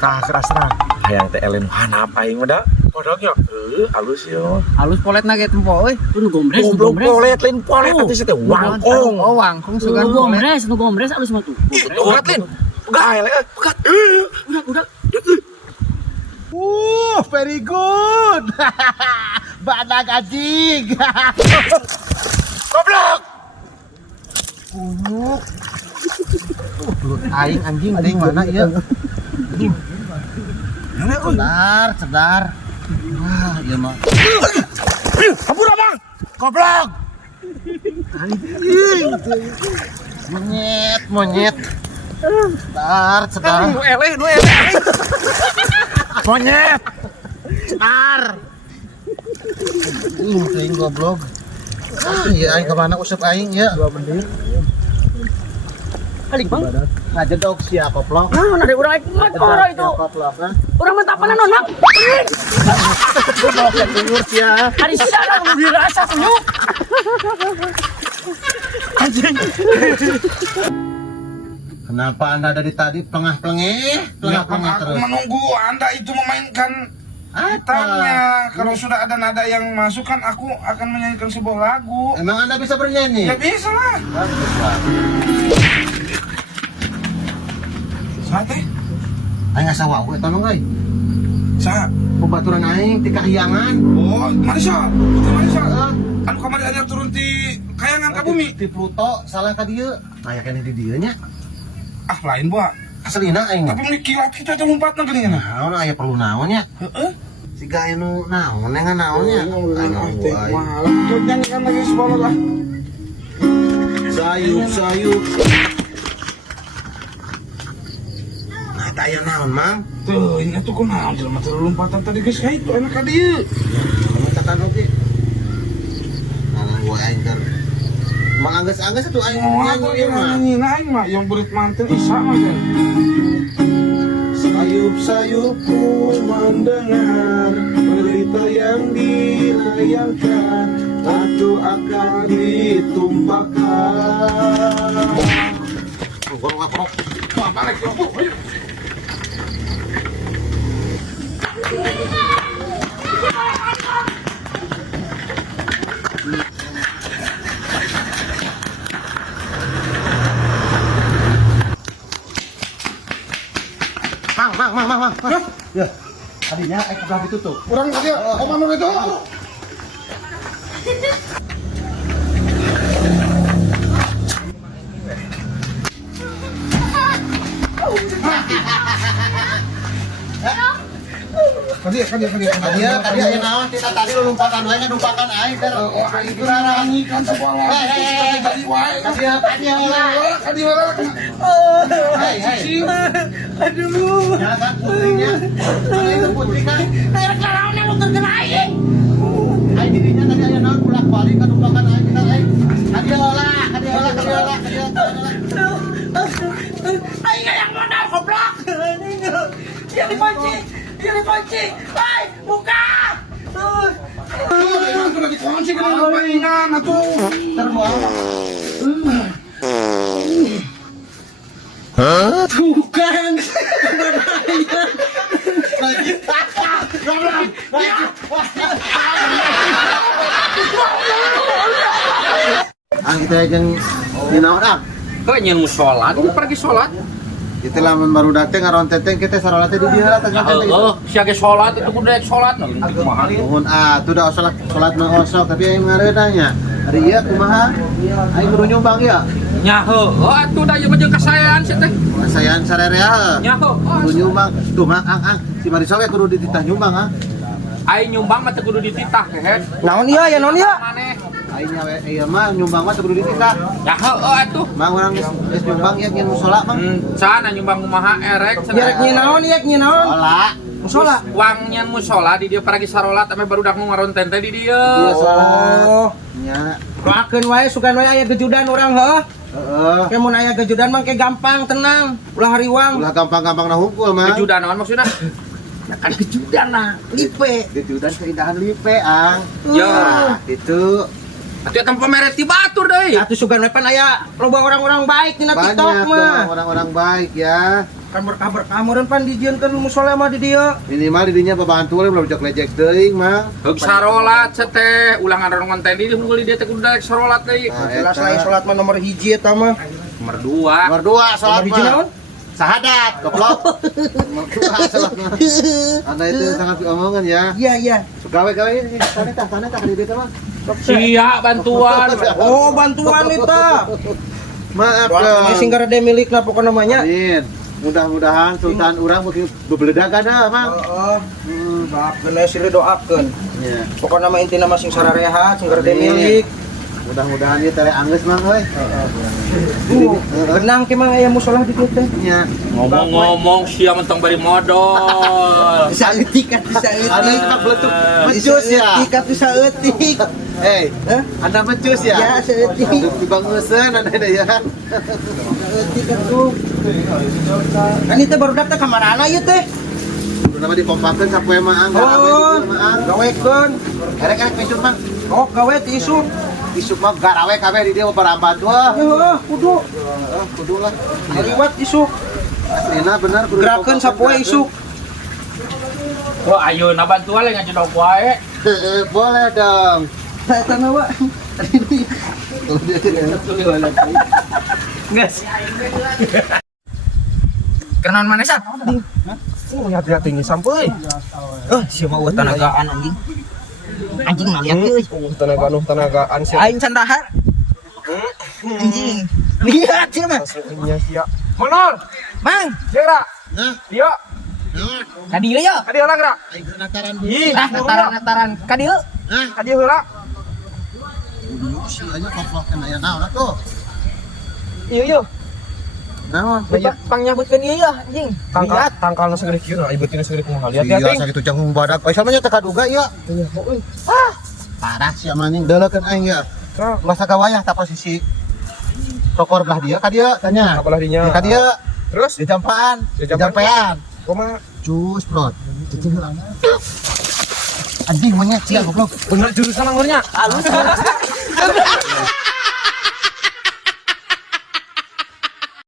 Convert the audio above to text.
Keras-keras hayang teh elen hanap aing mah da podongnya halus yo halus polet na ge tempo euy nu gombres polet lain polet atuh teh wangkong wangkong sugan gombres nu gombres halus mah tuh polet lain gael pegat udah very good. Badak anjing. goblok Kunyuk. Aing anjing mana ieu? Cedar. Wah, ieu mah. kabur abang goblok Anjing. Monyet. Cedar. nu eleh monyet Cedar. Aing goblok. Iya aing kemana usap aing ya? 2 menit. kali bang Ngajedok sia koplok. nah ada urang motor itu Koplok kan. urang mah tapanan nonang Goblok kelingur sia. hari siang nu dirasa kunyuk anjing Kenapa Anda dari tadi pelengah-pelengeh terus? Menunggu Anda itu memainkan gitarnya. Kalau sudah ada nada yang masuk kan aku akan menyanyikan sebuah lagu. Emang Anda bisa bernyanyi? Ya bisa lah. Sate? Aing asa wae tolong euy. Sa? Pembaturan aing ti kahyangan. Oh, Marisa. Putri Marisa. Anu kamari anyar turun ti kayangan ka bumi. Ti Pluto salah ka dieu. Aya keneh di dieu nya. Ah, lain gua. Aslina aing. Tapi kilat kita teh lompatna geuningan. Naon aya perlu naon nya? Heeh. Siga anu naon nengan naonnya. Aing teh malah. Coba nyanyikan lagi sebuah lah. Sayup. Nah, tak aya naon, Mang. Tuh, ini tuh kunaon jelema teh lompatan tadi geus ka itu enak ka dieu. Kamu tekan oge. Nah, gua aing keur Mang angges-angges itu aing nyanyi mah. Nyanyi aing mah yang berit mantel Isa mah kan. Sayup-sayupku mendengar berita yang dilayangkan, aku akan ditumpahkan. Gua ngaprok. Balik kelompok, ayo. Mang. Ya. Tadinya sudah ditutup. Kurang tadi, omano itu. Kadi Tadi naon kita tadi lu lumpakan wae numpakan aing teh. oh aing teh nyanyikan sebuah lagu. Tadi wae. Kadi wae. Hei. Aduh. Ya kan putrinya. Itu putri kan. rek lalauna lu terkena aing Aing dirinya tadi aya naon bolak-balik kan numpakan aing kita aing. Kadiola. aing yang modal goblok dia dikunci hai buka Itu lagi kunci kan palingan atuh. bukan Kita jeung dinaon ah. kok nyen sholat pergi sholat Kita lamun baru dateng ngaron teteng kita sarolatnya di dieu lah teh. sia ge sholat itu kudu daek sholat kumaha Nuhun tuh dah salat mah osok tapi aing ngareunanya. Ari ieu kumaha? Aing kudu nyumbang ya. nya heuh atuh da ieu mah jeung kasayan sia teh Sayan sarerea. nya heuh Kudu nyumbang. Tuh Mang si Marisol kudu dititah nyumbang ah. aing nyumbang mah teh kudu dititah hehe Naon ieu ya naon ieu? maneh Aing nyawe ieu mah nyumbang mah kudu dititah. ya heuh atuh Mang urang geus nyumbang ya nyen mushola Mang. sana nyumbang kumaha erek Nyerek nyi naon ieu nyi naon? Shola. Musola. wang nyen musola di dieu paragi sarolat ame barudak nu ngaron tente di dieu Iya sholat. Oh. Nya. Doakeun wae sugan wae aya gejudan urang heuh. Heeh. Kayak mau nanya kejudan mah kayak gampang, tenang. Ulah hariwang. Ulah gampang-gampang nahungkul mah. Kejudan naon maksudnya? Kan kejudan lah, lipe. Kejudan keindahan lipe, Ang. Ya. Nah, itu Atuh eta pameret ti batur deui. Satu sugan wepan aya loba orang-orang baik dina banyak TikTok dong mah. orang-orang baik ya. Kan berkah-berkah meureun pan dijieunkeun musola mah di dieu. Minimal di dinya babantu we belum cok lejek teuing mah. Heug sarolat teh ulang ngaran konten di hungkul dia teh kudu daek sarolat deui. Nah, Jelas eta. lain salat mah nomor hiji eta mah. Nomor 2. Nomor 2 salat Nomor hiji naon? mah. Sahadat, goblok. Nomor 2 salat mah. Anda itu sangat diomongan ya. Iya, iya. Gawe-gawe ini sana tah di dieu mah. Sia bantuan. Oh, bantuan eta. Maaf Doakeun dong. sing garede milikna pokona mah nya. Amin. Mudah-mudahan Sultan urang mungkin bebeledagan mah. Heeh. Doakeun we sih doakeun. Ya. Pokona mah intina mah sing sararehat, sing garede Amin. milik. Mudah-mudahan ieu tere anggeus mah euy. Benang ke mah aya musola di dieu teh. Nya. Ngomong-ngomong sia mentong bari modal. Bisa eutik atuh bisa eutik. Ada yang tak beletuk mencus ya. Eutik atuh saeutik. Hei, Hah? Anda mencus ya? Ya, saeutik. Di Bang Euseun Anda ya. Eutik atuh. Kan itu baru daftar kamarana ieu teh. Nama dipompakeun sapoe mah angga. Oh, gawekeun. Erek pisuk mah. Oh, gawe ti isu. Isuk mah garawe kabeh di dieu barambat wah. Heeh, kudu. Kudu lah. Hariwat isu. Aslina bener kudu. Gerakeun sapoe isu. Wah, ayeuna bantuan le ngajudog wae. Heeh, boleh dong. Eta na wa. Gas. Kenaon maneh sat? Lihat-lihat ini sampai. Siapa eueuh tanagaan anjing. Anjing mah lihat euy. Tenagaan sih. Aing can dahar. Anjing. Lihat sih mah. Iya sia. Monol, Mang, Jera. Nah, Dia, ka dieu ya. ka dia lah gerak. aing nataran Ih, Nataran ka dieu. ka dia heula. si aja koplokeun aya naon atuh. Ieu. Naon? Pang nyabutkeun ieu ya anjing. Tangkalna segede kieu, ibeutna segede kumaha. Iya, Lihat-lihat. sakitu cang badak. Oi samanya teh kaduga ieu. Parah sih maning deulekeun aing ya. Masa gawayah ta posisi tokor belah dia ka dia tanya. Apalah dinya. Ka dia Terus di jampaan, Di di jampean. kumaha? Cus, bro. Anjing monyet sih goblok. Bener jurusan angurnya.